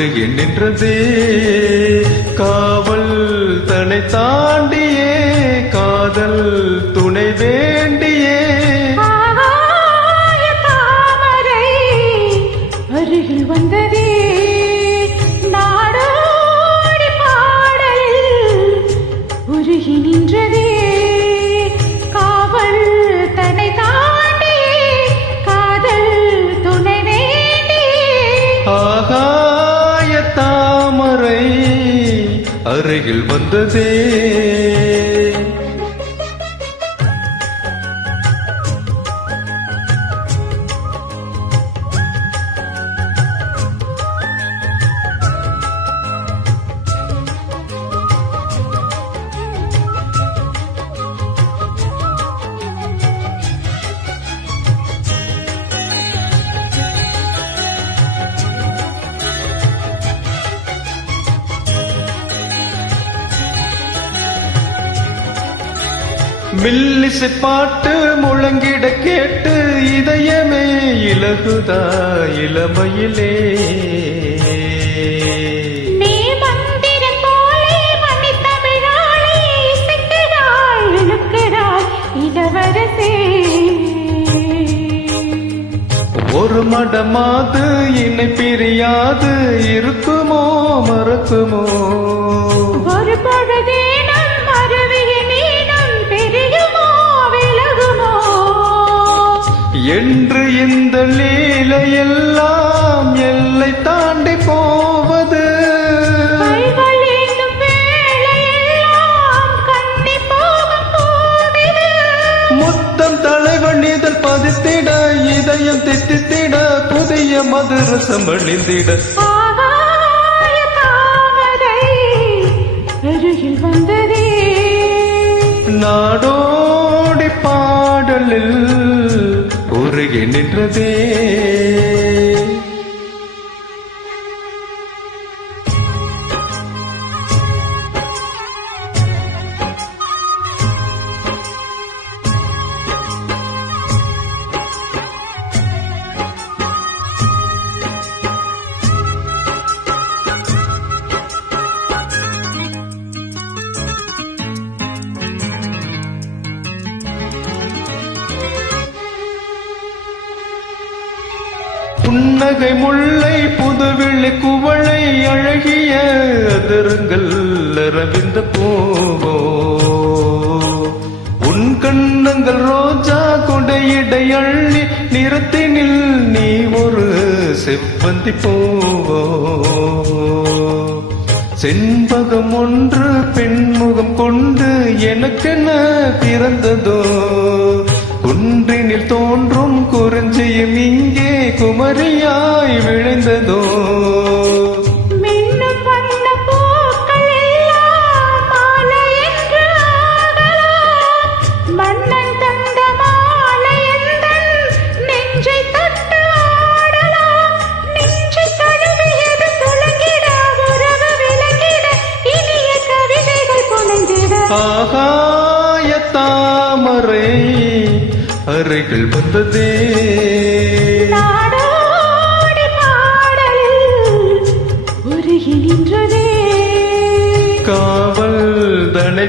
உருகி நின்றதே. காவல் தனை தாண்டியே காதல் துணை வேண்டியே. தாமரை அருகில் வந்ததே. அருகில் வந்ததே. மில்லிசை பாட்டு முழங்கிட கேட்டு இதயமே இலகுதா இளமையிலே. ஒரு மடமாது இணை பிரியாது இருக்குமோ மறக்குமோ? ஒரு பொழுதேனும் மறுவிய என்று இந்த லீலையெல்லாம் எல்லை தாண்டி போவது. முத்தம் தலைவன் இதழ் பதித்திட இதயம் தித்தித்திட புதிய மதுரசம் வந்ததே. நாடோடி பாடலில் உருகி நின்றதே. புன்னகை முல்லை புதுவெள்ளி குவளை அழகிய அதிருங்கள் அரவிந்த பூவோ. உன் கண்ணங்கள் ரோஜா கொடையிடை அள்ளி நிறத்தினில் நீ ஒரு செவ்வந்தி பூவோ. செண்பகம் ஒன்று பெண்முகம் கொண்டு எனக்கென பிறந்ததோ. புனைந்திட. ஆகாய தாமரை அருகில் வந்ததே. உருகி நின்றதே காவல் தனை